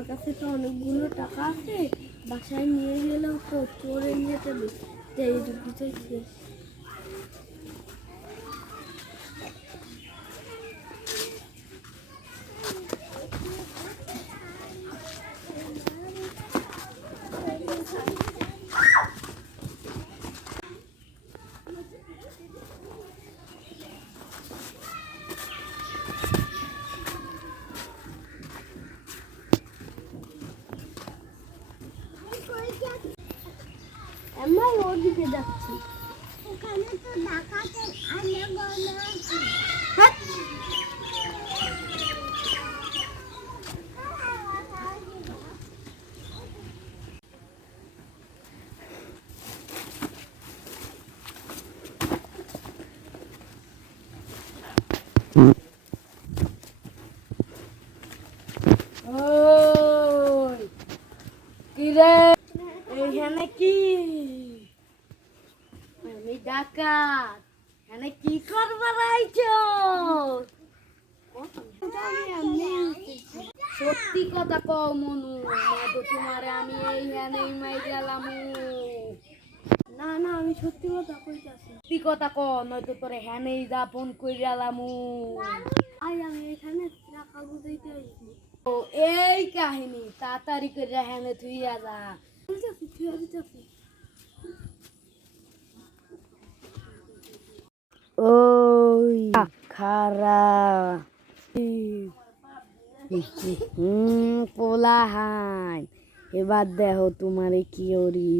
আমার কাছে তো অনেকগুলো টাকা আছে, বাসায় নিয়ে গেলেও তো চোরে নিয়ে যাবে, এই বুঝেছি। আমরা ওদিকে যাচ্ছি, ওখানে তো ডাকাতের আনাগোনা আছে। ওই কি রে, এইখানে কি? আমি ডাকাত, এখানে কি করবার আইছো? সত্যি কথা কও মনু, নয়তো তোমারে আমি এইখানেই মাই গেলাম। না না, আমি সত্যি কথা কইতাছি। সত্যি কথা ক, নয়তো তোরে হ্যানেই যাপন কইরালাম। আই আমি এখানে টাকা বুঝাইতে আইছি। ও এই কাহিনী, তাড়াতাড়ি করে হ্যানে থুইয়া যা। বুঝাছি, থুইয়া দিতেছি। ওই খারা পোলাহান, এবার দেখো তোমারে কি ওরি।